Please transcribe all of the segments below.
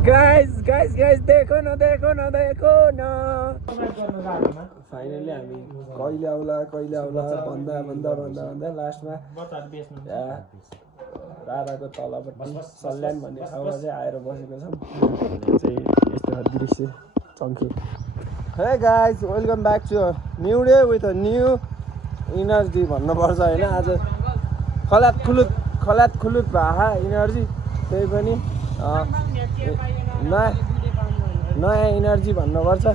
Guys देखो न finally हामी कहिले आउला भन्दा लास्टमा राधाको तलपट्टि सल्यान भन्ने ठाउँमा चाहिँ आएर बसेको छौँ। चाहिँ यस्तो दृश्य चङ्खे। Hey guys welcome back to new day with a new energy भन्नुपर्छ होइन। आज खलात खुलुत भए इनर्जी, त्यही पनि नयाँ इनर्जी भन्नुपर्छ।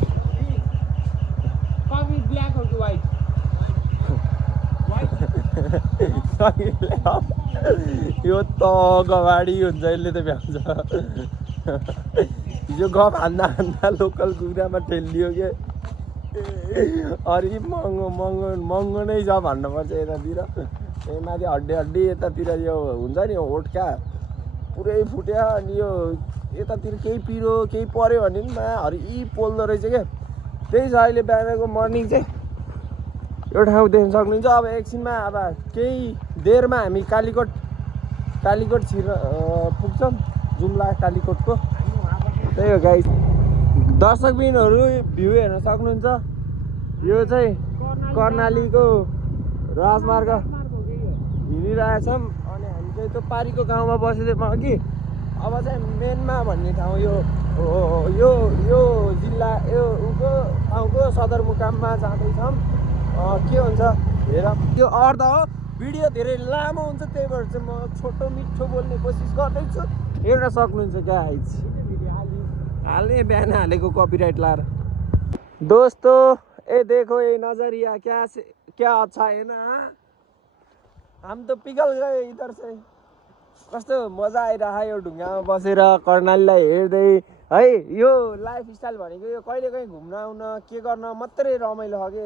यो त गवाडी हुन्छ, यसले त भ्याउँछ। हिजो गफ हान्दा लोकल कुखुरामा ठेलियो के अरे महँगो नै छ भन्नुपर्छ। यतातिर ए माथि हड्डी यतातिर यो हुन्छ नि होटका पुरै फुट्यो। अनि यो यतातिर केही पिरो केही पऱ्यो भने पनि हरि पोल्दो रहेछ क्या। त्यही छ अहिले बिहानको मर्निङ चाहिँ यो ठाउँ देख्न सक्नुहुन्छ। अब एकछिनमा अब केही देरमा हामी कालीकोट पुग्छौँ, जुम्ला कालीकोटको। त्यही हो गाइस, दर्शकबिनहरू भ्यू हेर्न सक्नुहुन्छ। यो चाहिँ कर्णालीको राजमार्ग हिँडिरहेछौँ। अनि हामी चाहिँ त्यो पारीको गाउँमा बसेको थियौँ अघि। अब चाहिँ मेनमा भन्ने ठाउँ यो जिल्ला यो गाउँको सदरमुकाममा जाँदैछौँ। के हुन्छ हेर। यो अर्ध हो, भिडियो धेरै लामो हुन्छ, त्यही भएर चाहिँ म छोटो मिठो बोल्ने कोसिस गर्दैछु। हेर्न सक्नुहुन्छ गाइस, हाल्ने बिहान हालेको कपिराइट लाएर। दोस्तों ए देखो ये नजरिया क्या अच्छा है ना। हम तो पिघल गए इधर से। कस्तो मजा आइरह यो ढुङ्गामा बसेर कर्णालीलाई हेर्दै है। यो लाइफ स्टाइल भनेको यो कहिले कहीँ घुम्न आउन के गर्न मात्रै रमाइलो हो कि।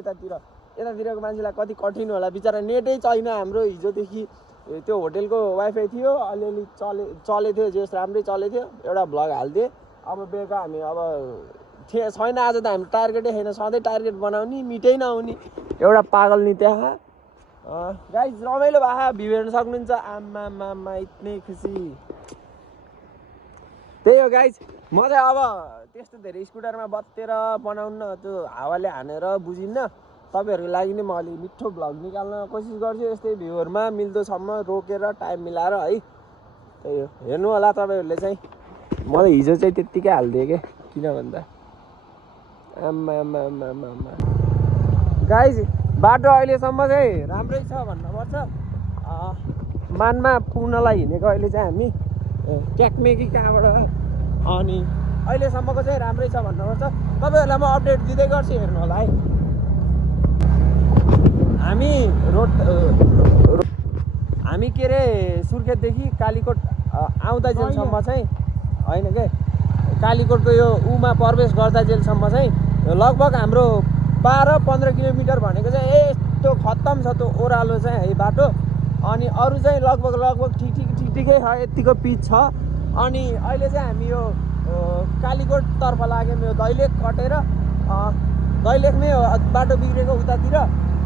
यतातिरको मान्छेलाई कति कठिन होला बिचरा। नेटै छैन हाम्रो। हिजोदेखि त्यो होटेलको वाइफाई थियो, अलिअलि चले थियो, जस राम्रै चले थियो। एउटा भ्लग हाल्थेँ। अब बेलुका हामी अब छैन, आज त हामी टार्गेटै छैन। सधैँ टार्गेट बनाउने मिटै नआउने एउटा पागल नि त्यहाँ। गाइस रमाइलो भए भ्यू हेर्न सक्नुहुन्छ। आमा इतनै खुसी। त्यही हो गाइस, म चाहिँ अब त्यस्तो धेरै स्कुटरमा बत्तेर बनाउन त्यो हावाले हानेर बुझिन्न। तपाईँहरूको लागि नै म अलि मिठो भ्लग निकाल्न कोसिस गर्छु। यस्तै भ्यूहरूमा मिल्दोसम्म रोकेर टाइम मिलाएर है। त्यही हो, हेर्नु होला तपाईँहरूले चाहिँ। म त हिजो चाहिँ त्यत्तिकै हालिदिएँ क्या, किन भन्दा आमा गाइस बाटो अहिलेसम्म चाहिँ राम्रै छ भन्नुपर्छ। मानमा पुग्नलाई हिँडेको अहिले चाहिँ हामी ट्याक्मेकी कहाँबाट। अनि अहिलेसम्मको चाहिँ राम्रै छ भन्नुपर्छ। तपाईँहरूलाई म अपडेट दिँदै गर्छु, हेर्नु होला है। हामी के अरे सुर्खेतदेखि कालीकोट आउँदा जेलसम्म चाहिँ होइन के, कालीकोटको यो उमा प्रवेश गर्दा जेलसम्म चाहिँ लगभग हाम्रो 12-15 किलोमिटर भनेको चाहिँ यस्तो खत्तम छ त्यो ओह्रालो चाहिँ है बाटो। अनि अरू चाहिँ लगभग ठिकै छ, यतिको पिच छ। अनि अहिले चाहिँ हामी यो कालीकोटतर्फ लाग्यौँ। यो दैलेख कटेर दैलेखमै हो बाटो बिग्रेको उतातिर।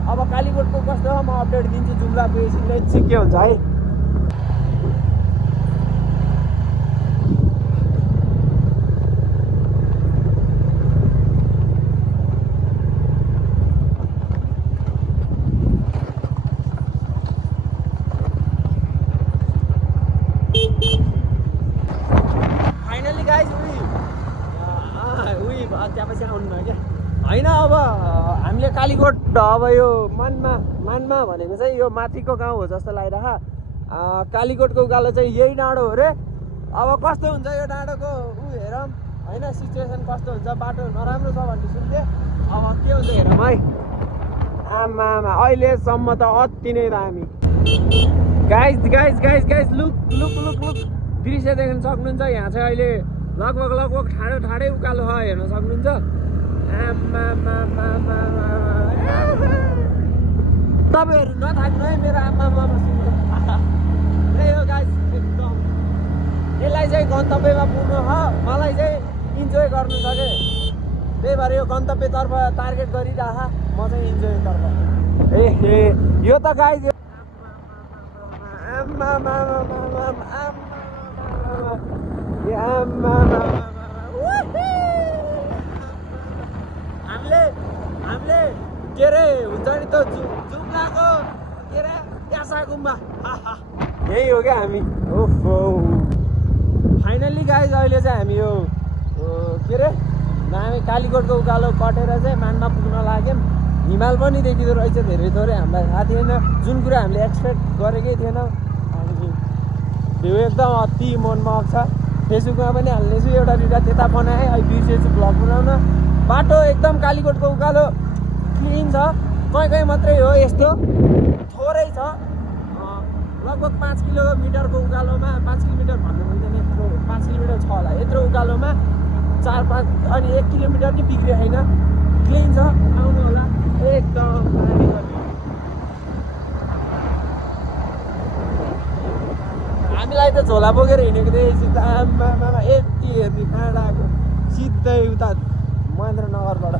अब कालीकोटको कस्तो हो म अपडेट दिन्छु जुम्ला पुगेपछि। लेट्स सी के हुन्छ है। फाइनली गाइस त्यहाँपछि आउनु भयो क्या होइन। अब हामीले कालीकोट अब यो मानमा भनेको चाहिँ यो माथिको गाउँ हो जस्तो लागिरह। कालीकोटको उकालो चाहिँ यही डाँडो हो रे। अब कस्तो हुन्छ यो डाँडोको हेरौँ होइन, सिचुएसन कस्तो हुन्छ। बाटो नराम्रो छ भन्ने सुन्थेँ, अब के हुन्छ हेरौँ है। आमा अहिलेसम्म त अति नै दामी। गाइस लुक दृश्य देख्न सक्नुहुन्छ। यहाँ चाहिँ अहिले लगभग ठाडै उकालो छ, हेर्न सक्नुहुन्छ। तपाईँहरू नथाक्नु है मेरो आमा सुन्नु। त्यही हो गाइस, एकदम यसलाई चाहिँ गन्तव्यमा पुग्नु हो, मलाई चाहिँ इन्जोय गर्नु छ के। त्यही भएर यो गन्तव्यतर्फ टार्गेट गरिरह, म चाहिँ इन्जोयतर्फ। यो त गाइस हामीले के अरे हुन्छ नि त जुम्लाको के अरे यासा गुम्बा यही हो क्या हामी ओहो फाइनल्ली गाइज अहिले चाहिँ हामी यो के अरे हामी कालीकोटको उकालो कटेर चाहिँ मानमा पुग्न लाग्यौँ हिमाल पनि देखिँदो रहेछ धेरै थोरै हामीलाई थाहा थिएन जुन कुरा हामीले एक्सपेक्ट गरेकै थिएन अनि भ्यू एकदम अति मनमोहक छ फेसबुकमा पनि हाल्नेछु एउटा दुइटा त्यता बनाएँ अहिले बिर्सेछु भ्लग बनाउन बाटो एकदम कालीकोटको उकालो क्लिन छ कहीँ मात्रै हो यस्तो थोरै छ लगभग 5 किलोमिटरको उकालोमा 5 किलोमिटर भन्नु मिल्दैन यत्रो 5 किलोमिटर छ होला यत्रो उकालोमा 4-5 अनि 1 किलोमिटर नि बिग्रियो छैन क्लिन छ आउनु होला एकदम हामीलाई त झोला बोकेर हिँडेको देखेपछि त आमामा यति हेर्ने टाढाको सिधै उता महेन्द्रनगरबाट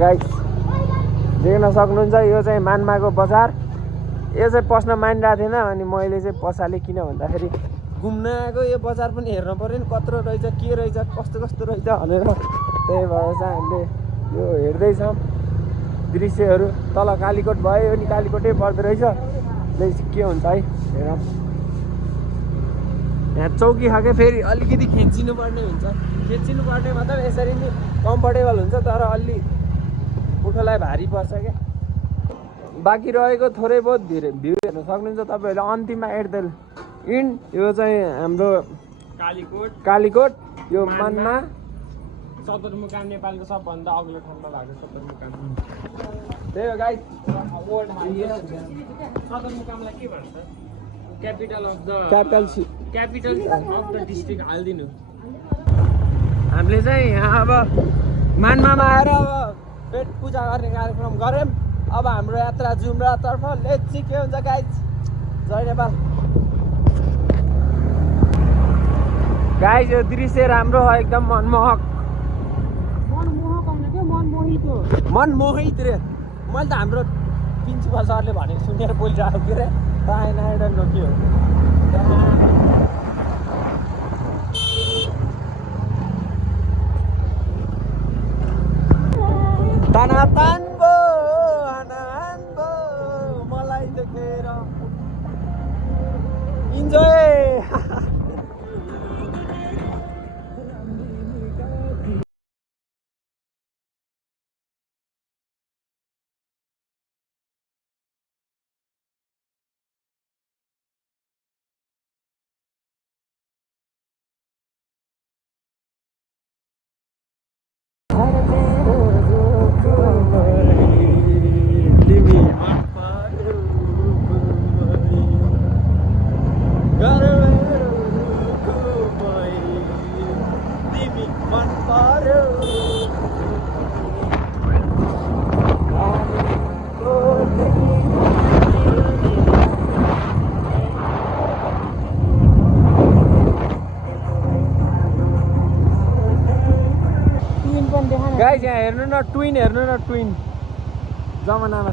गाइस देख्न सक्नुहुन्छ यो चाहिँ मान्माको बजार यो चाहिँ पस्न मानिरहेको थिएन अनि मैले चाहिँ पसालेँ किन भन्दाखेरि घुम्न आएको यो बजार पनि हेर्नु पऱ्यो नि कत्रो रहेछ के रहेछ कस्तो कस्तो रहेछ भनेर त्यही भएर चाहिँ हामीले यो हेर्दैछौँ दृश्यहरू तल कालीकोट भयो अनि कालीकोटै पर्दो रहेछ के हुन्छ है हेरौँ यहाँ चौकी खाके फेरि अलिकति खिचिनु पर्ने हुन्छ खिचिनु पर्ने मतलब यसरी नै कम्फर्टेबल हुन्छ तर अलि उठोलाई भारी पर्छ क्या बाँकी रहेको थोरै बहुत धेरै भ्यू हेर्न सक्नुहुन्छ तपाईँहरूले अन्तिममा एट द इन्ड यो चाहिँ हाम्रो कालीकोट यो मानमा सदरमुकाम नेपालको सबभन्दा अग्लो ठाउँमा भएको सदरमुकाम त्यही हो गाइस सदरमुकामलाई के भन्छ capital of the of the district हालिदिनु हामीले चाहिँ यहाँ अब मान्मामा आएर अब पेट पूजा गर्ने कार्यक्रम गऱ्यौँ अब हाम्रो यात्रा जुम्लातर्फ लेट्स सी के हुन्छ गाइस जय नेपाल गाइस यो दृश्य राम्रो हो एकदम मनमोहक मनमोहित रे मैले त हाम्रो प्रिन्सिपल सरले भनेको सुनेर बोलिरहेको के अरे आएन आइडन्ट नो के हो तानातानको आनानको मलाई देखेर इन्जोय गाइस यहाँ हेर्नु न ट्विन जमानामा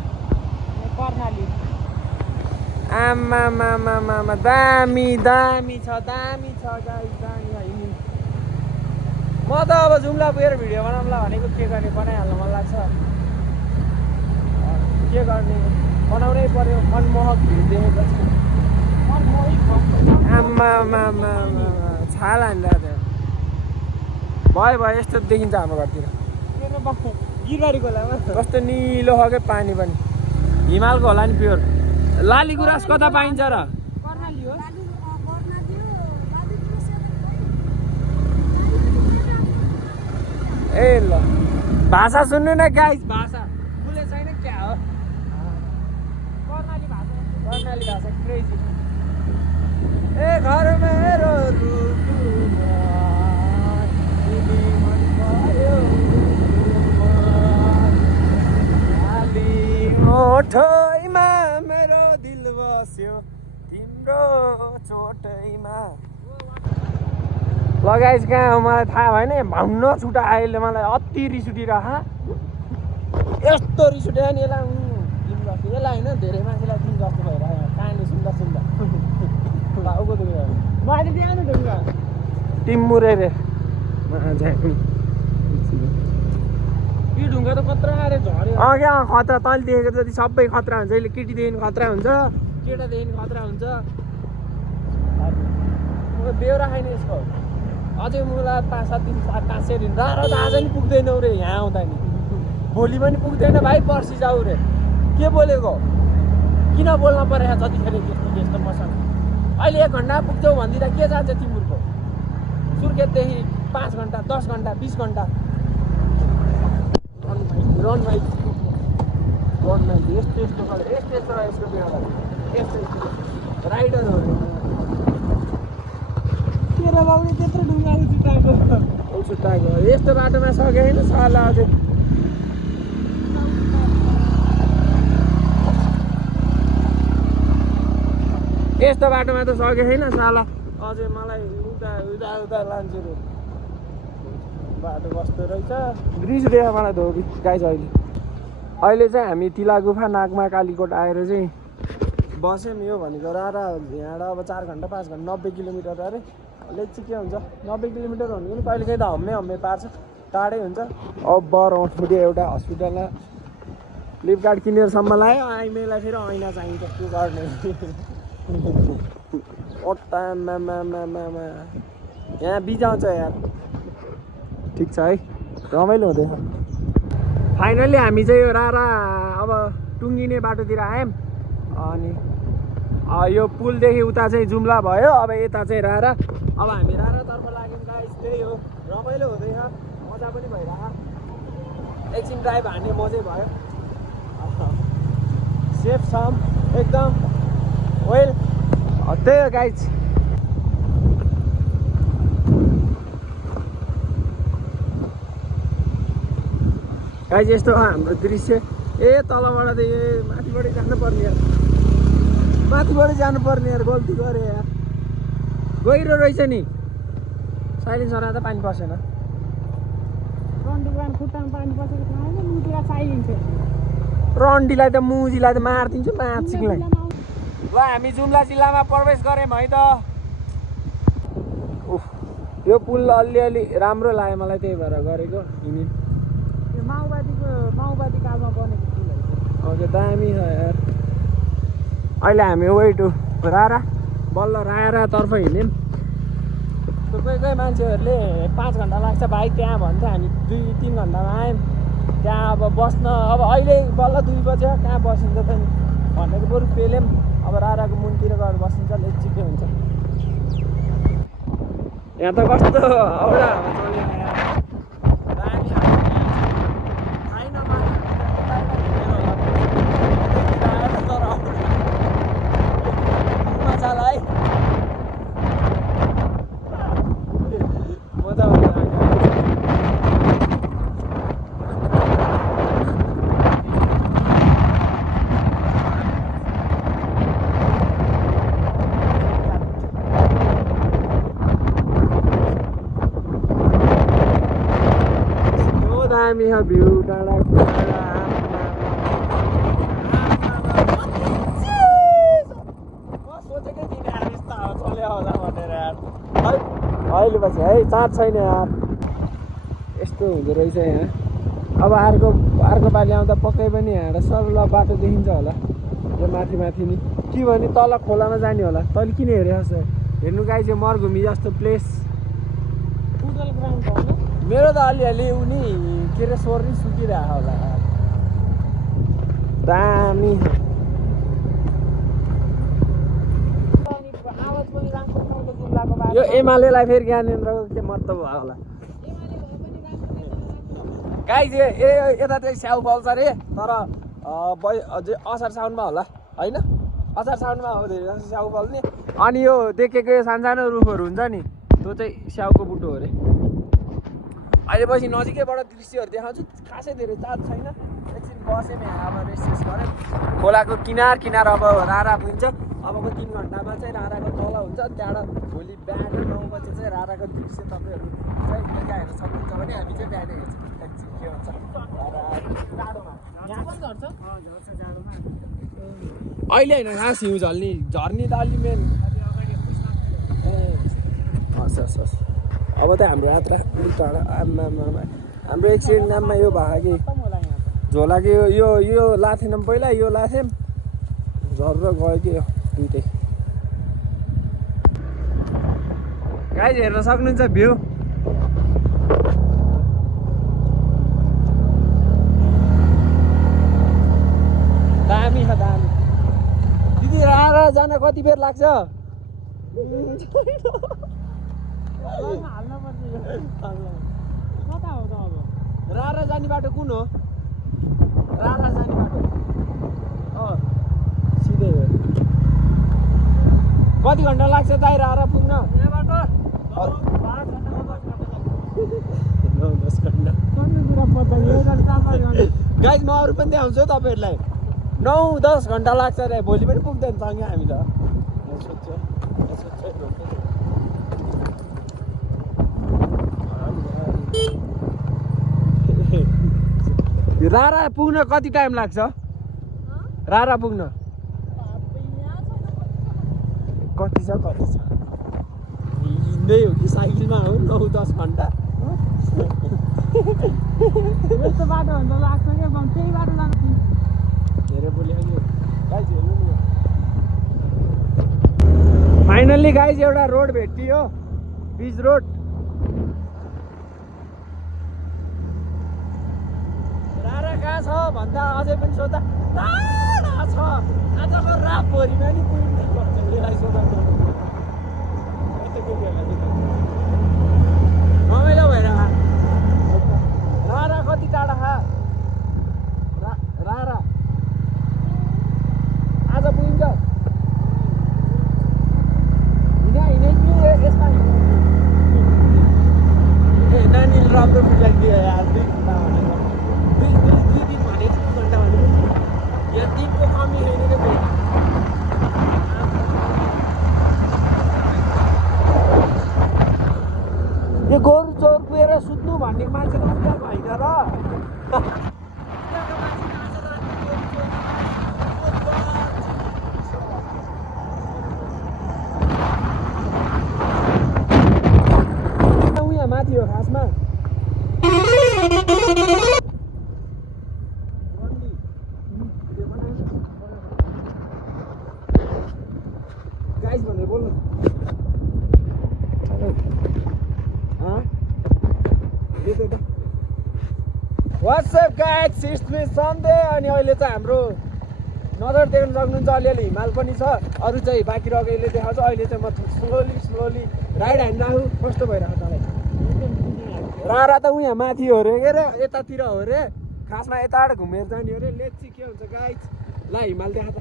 आमामामामा दामी छ गाइस दामी है म त अब जुम्ला पुगेर भिडियो बनाउँला भनेको के गर्ने बनाइहाल्नु मन लाग्छ के गर्ने बनाउनै पर्यो मनमोहक भिड देखेपछि आमामामा छाल हान्दा भयो यस्तो देखिन्छ हाम्रो घरतिर गिरबारी खोलामा कस्तो निलो छ क्या पानी पनि हिमालको होला नि प्योर लाली गुराँस कता पाइन्छ र ए ल भाषा सुन्नु न गाइस भाषा फुले छैन क्या हो कर्णाली भाषा क्रेजी ए घर मेरो ओठैमा मेरो दिल बस्यो तिम्रो चोटैमा लगाइस कहाँ हो मलाई थाहा भएन भन्न छुटा अहिले मलाई अति रिस उठिरह यस्तो रिस उठ्यो नि यसलाई जस्तो यसलाई होइन धेरै मान्छेलाई दिउँ जस्तो भइरहेको कहानी सुन्दा भाउको ढुङ्गा म अहिले त्यहाँ ढुङ्गा टिमुरे रे यो ढुङ्गा त खतरा अरे झऱ्यो क्या खतरा तैँले देखेको जति सबै खतरा हुन्छ अहिले केटीदेखि खतरा हुन्छ केटादेखि खतरा हुन्छ बेहोरा खाने यसको अझै मलाई 5-7 दिन 5-6 दिन र त आज नि पुग्दैनौ रे यहाँ आउँदा नि भोलि पनि पुग्दैन भाइ पर्सि जाऊ रे के बोलेको किन बोल्न परेको जतिखेर त्यस्तो त्यस्तो मसँग अहिले 1 घन्टा पुग्छौ भन्दिँदा के जान्छ तिम्रो सुर्खेतदेखि 5 घन्टा 10 घन्टा 20 घन्टा रन भाइ यस्तो यस्तो यसको बेहोरा यस्तो राइडरहरू तेरो बाबुले त्यत्रो ढुङ्गा छुट्टाएको यस्तो बाटोमा सके होइन साला अझै यस्तो बाटोमा त सके छैन साला अझै मलाई उता लान्छु रे बाटो कस्तो रहेछ रिस उठेको मलाई धोबी गाइस अहिले चाहिँ हामी तिला गुफा नागमा कालीकोट आएर चाहिँ बस्यौँ यो भनेको रारा यहाँबाट अब 4 घन्टा 5 घन्टा 90 किलोमिटर अरे लेक चाहिँ के हुन्छ 90 किलोमिटर भनेको नि कहिलेकाहीँ त हम्मे पार्छ टाढै हुन्छ अब बरौँठुले एउटा हस्पिटलमा फ्लिपकार्ट किनेरसम्म लायो आइमेलाई फेरि ऐना चाहिन्छ के गर्ने ओटामा यहाँ बिजाउँछ यार ठिक छ है रमाइलो हुँदैछ फाइनल्ली हामी चाहिँ यो रारा अब टुङ्गिने बाटोतिर आयौँ अनि यो पुलदेखि उता चाहिँ जुम्ला भयो अब यता चाहिँ रारा अब हामी रारातर्फ लाग्यौँ गाइस त्यही हो रमाइलो हुँदैछ मजा पनि भइरहेको एकछिन ड्राइभ हान्ने मजै भयो सेफ छ एकदम वेल त्यही हो गाइस यस्तो हाम्रो दृश्य तलबाट त माथिबाटै जानुपर्ने यार गल्ती गरे यार गहिरो रहेछ नि साइलेन्सरमा त पानी पसेन रन्डीलाई त मुजीलाई त मारिदिन्छु माछिकलाई ल हामी जुम्ला जिल्लामा प्रवेश गऱ्यौँ है त यो पुल अलिअलि राम्रो लाग्यो मलाई त्यही भएर गरेको हिँड्नु माओवादी कालमा बनेको पुल हजुर दामी छ यार अहिले हामी वे टु रारा बल्ल रारातर्फ हिँड्यौँ कोही मान्छेहरूले 5 घन्टा लाग्छ भाइ त्यहाँ भन्छ हामी 2-3 घन्टामा आयौँ त्यहाँ अब बस्न अब अहिले बल्ल 2 बज्यो कहाँ बसिन्छ त नि भनेको बरु पेल्यौँ अब राराको मुनतिर गएर बसिन्छ लेचिकै हुन्छ यहाँ त कस्तो औडा हावा चल्यो दामी छ भ्यू डाँडाको सोचेकै थिइनँ यार यस्तो हावा चल्यो होला भनेर यार अहिले पछि है चाँद छैन यार यस्तो हुँदो रहेछ यहाँ अब अर्को पालि आउँदा पक्कै पनि यहाँ सरल बाटो देखिन्छ होला यो माथि नि के भने तल खोलामा जाने होला तैँले किन हेरेको छ हेर्नु गाई चाहिँ मरघुमी जस्तो प्लेस फुटबल ग्राउन्ड मेरो त अलिअलि उनी के अरे स्वर नि सुकिरहेको होला दामी यो एमालेलाई फेरि ज्ञानेन्द्रको के मतलब भयो होला गाई चाहिँ यता चाहिँ स्याउ फल्छ अरे तर अझै असार साउनमा होला होइन असार साउनमा हो धेरै जस्तो स्याउ फल्ने अनि यो देखेको यो सानसानो रुखहरू हुन्छ नि त्यो चाहिँ स्याउको बुटो हो अरे अहिले पछि नजिकैबाट दृश्यहरू देखाउँछु खासै धेरै चार्ज छैन एकछिन बस्यौँ यहाँ अब रेस्ट गऱ्यौँ खोलाको किनार अब रारा पुगिन्छ अबको 3 घन्टामा चाहिँ राराको तल हुन्छ त्यहाँबाट भोलि बिहान 9 बजे चाहिँ राराको दृश्य तपाईँहरू चाहिँ हेर्न सक्नुहुन्छ भने हामी चाहिँ बिहान हेर्छौँ एकछिन के हुन्छ टाढोमा अहिले होइन घाँस हिउँ झर्ने त अलि मेन हस् हस् हस् अब त हाम्रो यात्रा टाढा आमा हाम्रो एक्सिडेन्ट नाममा यो भएको कि झोला कि यो लाथेनौँ पहिला यो लाथेम झरेर गयो कि यो दुइटै गाइज हेर्न सक्नुहुन्छ भ्यू दामी छ दामी दिदी रारा जान कति बेर लाग्छ रारा जाने बाटो कुन हो रारा जाने बाटो सिधै हो कति घन्टा लाग्छ दाइ रारा पुग्न 9-10 घन्टा गाइज म अरू पनि देखाउँछु तपाईँहरूलाई 9-10 घन्टा लाग्छ रे भोलि पनि पुग्दैन सँगै हामी त रारा पुग्न कति टाइम लाग्छ रारा पुग्न कति छ हिँड्दै हो कि साइकलमा हो 9-10 घन्टा यस्तो बाटो भन्दा लाग्छ क्या त्यही बाटो जानु धेरै बोलिहाल्यो गाइज हेर्नु नि फाइनल्ली गाइज एउटा रोड भेटियो बीच रोड रारा कहाँ छ भन्दा अझै पनि सोद्धा टाढा छ आजको रातभरिमा नि पुग्नु पर्छ यसलाई सोध्नु रमाइलो भएर रारा कति टाढा रारा आज पुगिन्छ हिँडे कि यसमा ए नानीले राम्रो फिलाइदियो यार 2 घन्टा भनेको 2 दिन भनेको 2 घन्टा भनेको यहाँ दिनको कमी छैन क्या फेरि यो गोरु चोर पुगेर सुत्नु भन्ने मान्छे त उनीहरूको होइन र उहाँ माथि हो खासमा गाइस भनेर बोल्नु WhatsApp guys it's me Sunday अनि अहिले चाहिँ हाम्रो नजर देख्न सक्नुहुन्छ अलिअलि हिमाल पनि छ अरू चाहिँ बाँकी रहेकोले देखाउँछ अहिले चाहिँ म स्लोली राइड हान्न आऊ कस्तो भइरहेको तपाईँ रारा त उहाँ माथि हो रे के अरे यतातिर हो रे खासमा यताबाट घुमेर जाने हो रे लेट्सी के हुन्छ गाइस ल हिमाल देखा त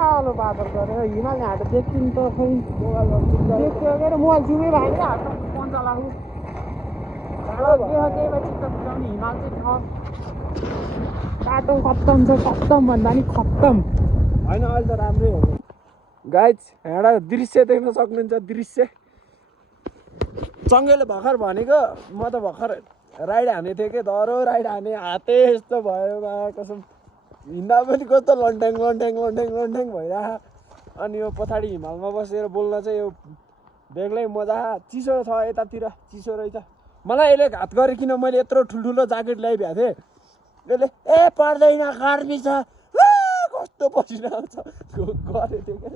कालो बादल गरेर हिमाल हाट देख्छौँ त खै देख्यो के मोबाइल जुमे भयो नि हाट पन्चा लाग्यो हिमाल चाहिँ छ बाटो खत्तम छ खत्तम भन्दा नि खत्तम होइन अहिले त राम्रै हो गाइज एउटा दृश्य देख्न सक्नुहुन्छ दृश्य चङ्गेले भर्खर भनेको म त भर्खर राइड हाने थिएँ कि दह्रो राइड हाने हाते यस्तो भयो कसम हिँड्दा पनि कस्तो लन्ट्याङ भइरहेको अनि यो पछाडि हिमालमा बसेर बोल्न चाहिँ यो बेग्लै मजा चिसो छ यतातिर चिसो रहेछ मलाई यसले घात गरे किन मैले यत्रो ठुल्ठुलो ज्याकेट ल्याइभएको थिएँ यसले ए पर्दैन गर्मी छ कस्तो पसिना आउँछ गरेको थियो के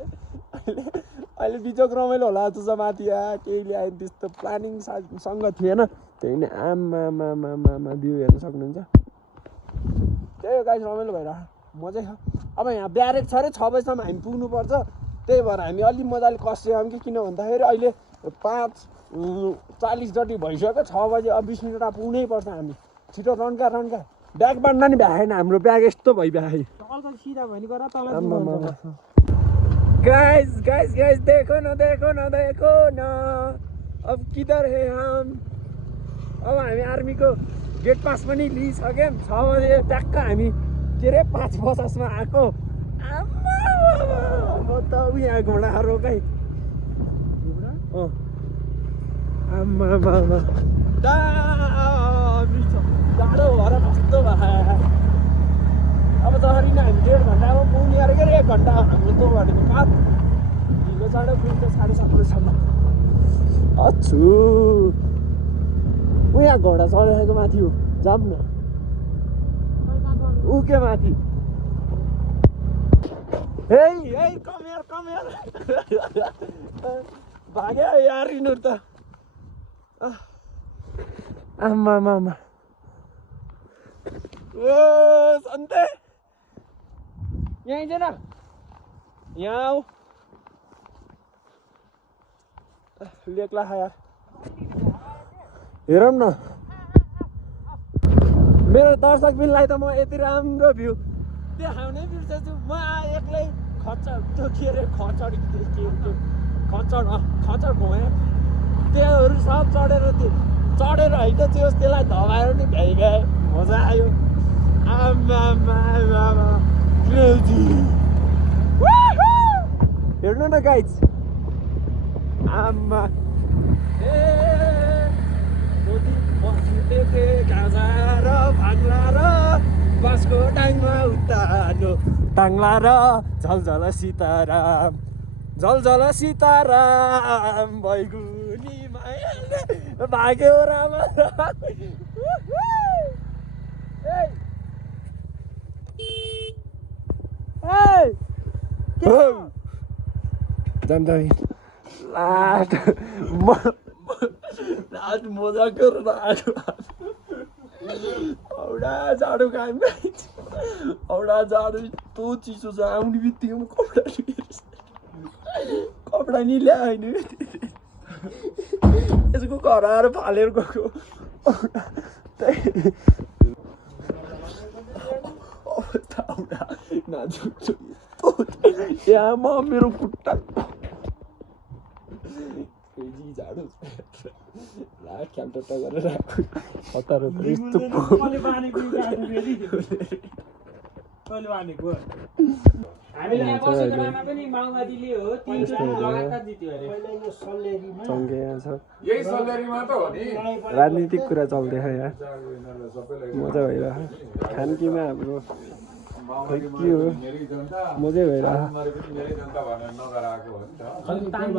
अहिले बिचोक रमाइलो होला जस्तो छ माथि केही ल्यायो त्यस्तो प्लानिङसँग थिएन त्यही नै आमा भ्यू हेर्न सक्नुहुन्छ त्यही हो गाइस रमाइलो भइरहेको मजै छ अब यहाँ ब्यारेक छ अरे 6 बजीसम्म हामी पुग्नुपर्छ त्यही भएर हामी अलिक मजाले कस्यौँ कि किन भन्दाखेरि अहिले 5:40 जति भइसक्यो 6 बजी अब 20 मिनट पुग्नै पर्छ हामी छिटो रन्का ब्याग बाँड्न नि भ्याएन हाम्रो ब्याग यस्तो भइभ्यो गाइस देखो न अब किधर है हम अब हामी आर्मीको गेट पास पनि लिइसक्यौँ 6 बजे ट्याक्क हामी के अरे 5:50 आएको म त उहाँ घोडा रोकाइ आम्मामामा दामी छ जाडो भएर कस्तो भयो अब जसरी नै हामी 1.5 घन्टामा पुग्ने अरे के 1 घन्टा हाम्रो त भनेको कहाँ ढिलो चाँडो पुग्छ 7:30सम्म अछु ऊ यहाँ घोडा चढेको माथि हो जाऊँ न ऊ के माथि हे कम यार भाग्यो यार यिनीहरू त आम्मामामा ओ सन्ते यहाँ आइज न यहाँ आऊ लेख्ला यार हेरौँ न मेरो दर्शक बिनलाई त म यति राम्रो भ्यू देखाउनै बिर्सेछु म एक्लै खच्चड त्यो के अरे खच्चड भएँ त्योहरू सब चढेर होइन त्यो त्यसलाई धमाएर नि भ्याइ मजा आयो हेर्नु न गाइज आम्मा गाजा र भाङ्ला र बाँसको टाङमा उतानो टाङ्ला र झलझल सीताराम बैगुनी मायाले भाग्यो रामा जान्दै लास्ट मजा गरेर आएको औडा जाडो काम औडा जाडो यस्तो चिसो छ आउने बित्तिकै कपडा नि ल्याएन यसको घर आएर फालेर गएको यहाँ म मेरो खुट्टा झाडु ख्यालटट्टा गरेर हतार यस्तो राजनीतिक कुरा चल्दैछ यहाँ मजा भइरहेको खानकीमा हाम्रो के हो मजै भइरहेको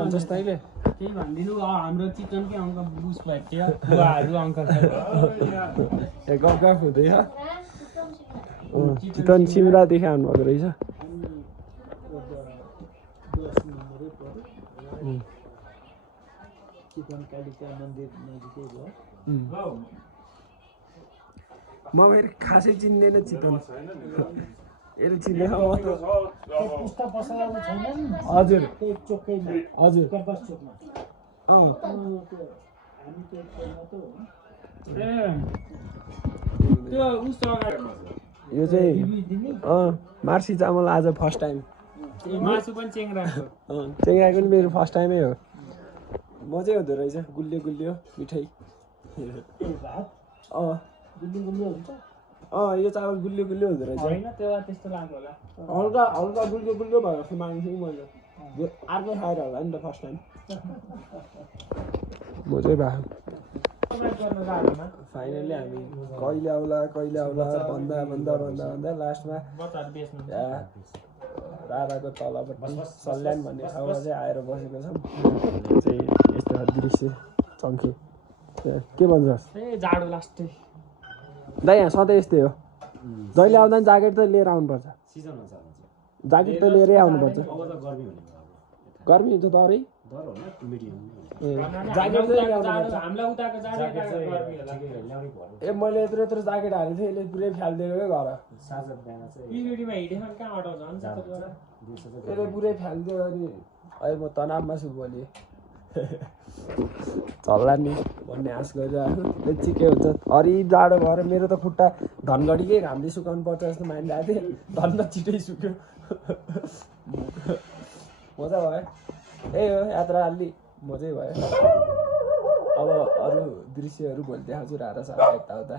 जस्तो अहिले त्यही भनिदिनु हाम्रो चिकनकै अङ्क बुस भएको थियो बुवाहरू अङ्कल गफ हुँदैछ चिकन सिमरादेखि आउनुभएको रहेछ म फेरि खासै चिन्दैन चिकन यसले चिन्दैन हजुर यो चाहिँ मार्सी चामल आज फर्स्ट टाइम चेङ्राको नि मेरो फर्स्ट टाइमै हो मजै हुँदो रहेछ गुलियो मिठाई यो चामल गुलियो हुँदो रहेछ हल्का गुलियो भयो जस्तो माग्छु मैले अर्कै खाएर होला नि त फर्स्ट टाइम मजै भयो फाइनली हामी कहिले आउला भन्दा लास्टमा राधाको तलपट्टि सल्यान भन्ने ठाउँमा चाहिँ आएर बसेको छौँ चाहिँ यस्तो दृश्य चम्के के भन्छस् जाडो लास्टै दाइ यहाँ सधैँ यस्तै हो जहिले आउँदा पनि ज्याकेट त लिएर आउनुपर्छ ज्याकेट त लिएरै आउनुपर्छ गर्मी हुन्छ तरै ए मैले यत्रो ज्याकेट हालेको थिएँ यसले पुरै फालिदिएको क्या घर यसले पुरै फालिदियो अनि अहिले म तनावमा छु भोलि चल्ला नि भन्ने आश गरिरहेको बेच्ची के हुन्छ हरि जाडो भएर मेरो त खुट्टा धनगढीकै घामले सुकाउनु पर्छ जस्तो मानिरहेको थिएँ धन्न छिटै सुक्यो मजा भयो यही हो यात्रा अलि मजै भयो अब अरू दृश्यहरू भोलि देखाउँछु राधा सारा यताउता